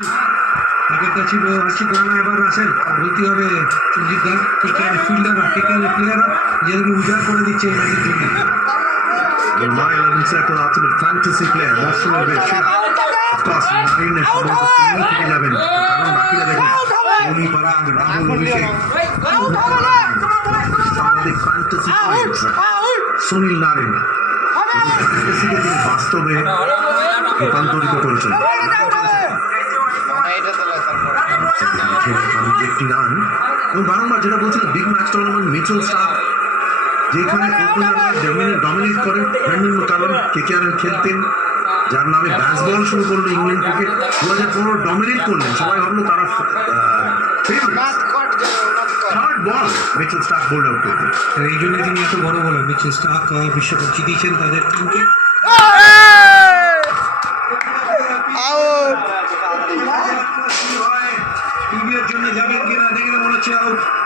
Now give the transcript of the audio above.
উইকেটটা ছিল হর্ষিত রানা, এবার আসেন বলতে হবে সঞ্জিত দা, কেকেআর ফিল্ডাররা, কেকেআর প্লেয়াররা নিজেদেরকে উজাড় করে দিচ্ছে এই ম্যাচের জন্য। My 11 circle ultimate fantasy player, Moshuর Beshira. Of course, 9 এর সম্ভবত 3 থেকে 11, কারণ বাকিরা দেখেন ধোনি, পরাগ, রাহুল, অভিষেক, সর্বাধিক ফ্যান্টাসি পয়েন্টস সুনীল নারিন। ফ্যান্টাসিকে তিনি বাস্তবে রূপান্তরিত করেছেন। একটি রান এবং বারংবার যেটা বলছিলেন big match tournament Mitchell Starc যেখানে ডমিনেট করেন, ব্রেন্ডন ম্যাকালাম কেকেআরের খেলতেন, যার নামে ব্যাস বল শুরু করলো ইংল্যান্ড ক্রিকেট, 2015 ডমিনেট করলেন, সবাই ভাবলো তারা থার্ড বল মিচেল স্টার্ক বোল্ড আউট করবেন। এই জন্য তিনি এত বড় বলেন, মিচেল স্টার্ক বিশ্বকাপ জিতিয়েছেন তাদের টিমকে। টিভির জন্য যাবেন কিনা দেখে মনে হচ্ছে আউট।